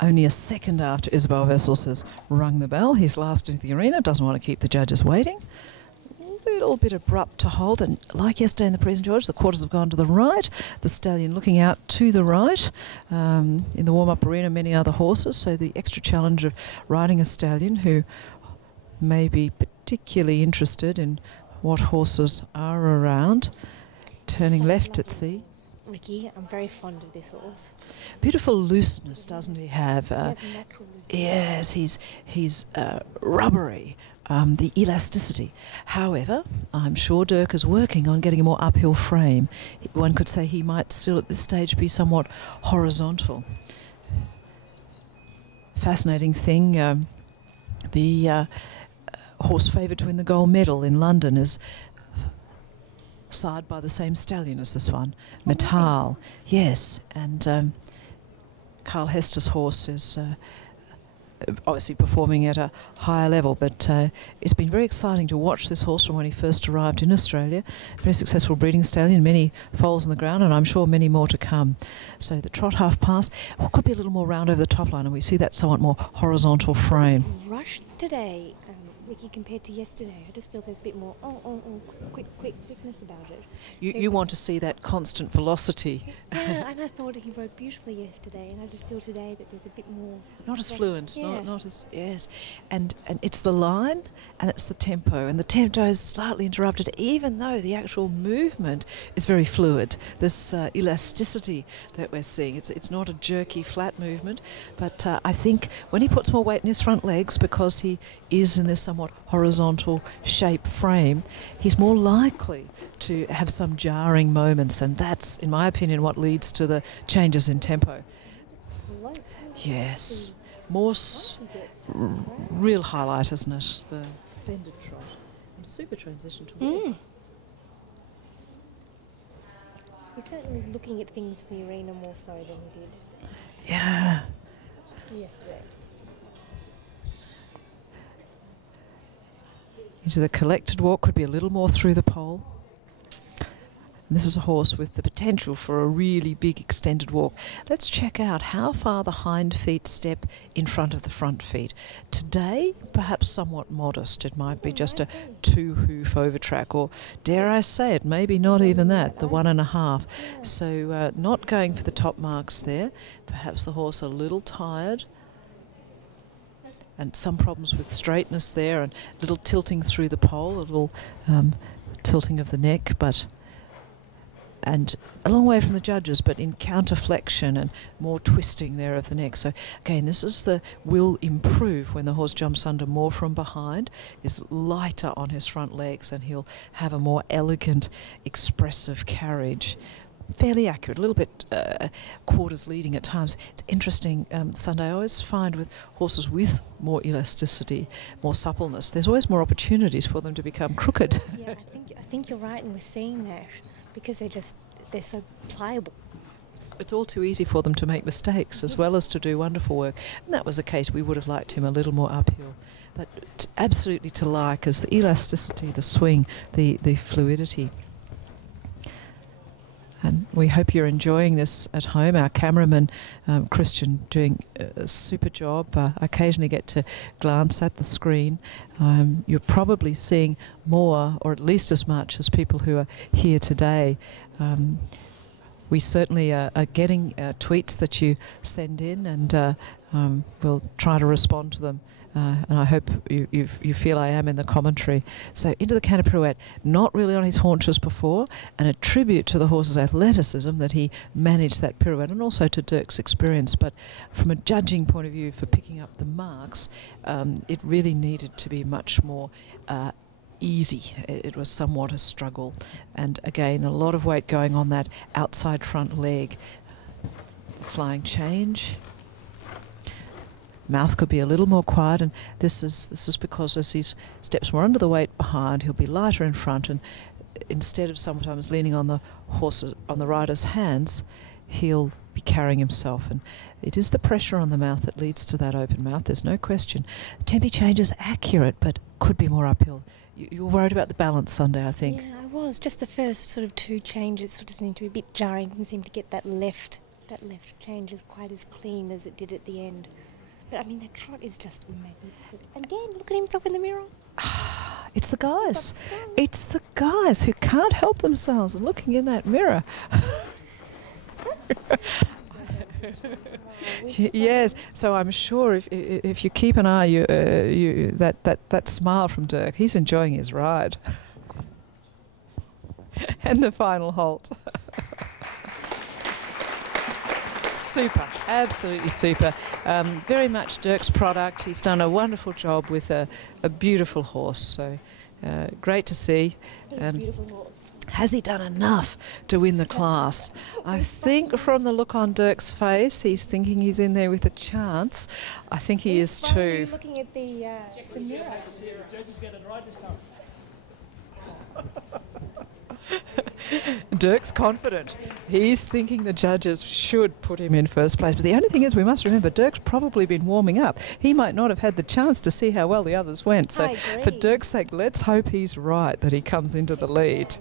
only a second after Isabel Vessels has rung the bell. He's last into the arena, doesn't want to keep the judges waiting. A little bit abrupt to hold, and like yesterday in the Prince George, the quarters have gone to the right. The stallion looking out to the right. In the warm-up arena, many other horses, so the extra challenge of riding a stallion who may be particularly interested in what horses are around. Turning left at sea. Ricky, I'm very fond of this horse. Beautiful looseness, doesn't he have? He has a natural looseness. Yes, he's rubbery, the elasticity. However, I'm sure Dirk is working on getting a more uphill frame. One could say he might still at this stage be somewhat horizontal. Fascinating thing, the horse favoured to win the gold medal in London is side by the same stallion as this one, Metal. Yes, and Carl Hester's horse is obviously performing at a higher level, but it's been very exciting to watch this horse from when he first arrived in Australia. Very successful breeding stallion, many foals on the ground, and I'm sure many more to come. So the trot half past, could be a little more round over the top line, and we see that somewhat more horizontal frame. Rushed today, Ricky, compared to yesterday. I just feel there's a bit more quickness about it. You want to see that constant velocity. Yeah, and I thought he rode beautifully yesterday, and I just feel today that there's a bit more... Not as fluent, yeah. not as... Yes, and it's the line and it's the tempo, and the tempo is slightly interrupted even though the actual movement is very fluid. This elasticity that we're seeing, it's not a jerky, flat movement, but I think when he puts more weight in his front legs, because he is in this somewhat horizontal shape frame, he's more likely to have some jarring moments, and that's, in my opinion, what leads to the changes in tempo. Yes, more real highlight, isn't it? The extended trot. Super transition to walk. He's certainly looking at things in the arena more so than he did yesterday. Into the collected walk, could be a little more through the pole. And this is a horse with the potential for a really big extended walk. Let's check out how far the hind feet step in front of the front feet. Today, perhaps somewhat modest. It might be just a 2-hoof over track, or dare I say it, maybe not even that, the 1.5. So not going for the top marks there. Perhaps the horse a little tired. And some problems with straightness there, and a little tilting through the pole, a little tilting of the neck, and a long way from the judges, but in counterflexion and more twisting there of the neck. So again, this is the will improve when the horse jumps under more from behind, is lighter on his front legs, and he'll have a more elegant, expressive carriage. Fairly accurate, a little bit quarters leading at times. It's interesting, Sunday, I always find with horses with more elasticity, more suppleness, there's always more opportunities for them to become crooked. Yeah, I think you're right, and we're seeing that because they're so pliable. It's all too easy for them to make mistakes as well as to do wonderful work. And that was the case. We would have liked him a little more uphill. But absolutely to like is the elasticity, the swing, the fluidity. And we hope you're enjoying this at home. Our cameraman, Christian, doing a super job. I occasionally get to glance at the screen. You're probably seeing more, or at least as much, as people who are here today. We certainly are getting tweets that you send in, and we'll try to respond to them. And I hope you feel I am in the commentary. So into the canter pirouette, not really on his haunches before, and a tribute to the horse's athleticism that he managed that pirouette, and also to Dirk's experience. But from a judging point of view for picking up the marks, it really needed to be much more easy. It was somewhat a struggle. And again, a lot of weight going on that outside front leg. Flying change. Mouth could be a little more quiet, and this is because as he steps more under the weight behind, he'll be lighter in front, and instead of sometimes leaning on the rider's hands, he'll be carrying himself, and it is the pressure on the mouth that leads to that open mouth. There's no question. The tempi change is accurate, but could be more uphill. You were worried about the balance Sunday, I think. Yeah, I was. Just the first sort of 2 changes sort of seemed to be a bit jarring. Didn't seem to get that left that left change quite as clean as it did at the end. But I mean, that trot is just magnificent. And again, look at himself in the mirror. It's the guys. It's the guys who can't help themselves and looking in that mirror. Yes, so I'm sure if you keep an eye, that smile from Dirk, he's enjoying his ride. And the final halt. Super, absolutely super. Very much Dirk's product. He's done a wonderful job with a beautiful horse. So great to see. He's a beautiful horse. Has he done enough to win the class? I think from the look on Dirk's face, he's thinking he's in there with a chance. I think he is too. Looking at the mirror. Dirk's confident. He's thinking the judges should put him in first place. But the only thing is, we must remember, Dirk's probably been warming up. He might not have had the chance to see how well the others went. So for Dirk's sake, let's hope he's right, that he comes into the lead.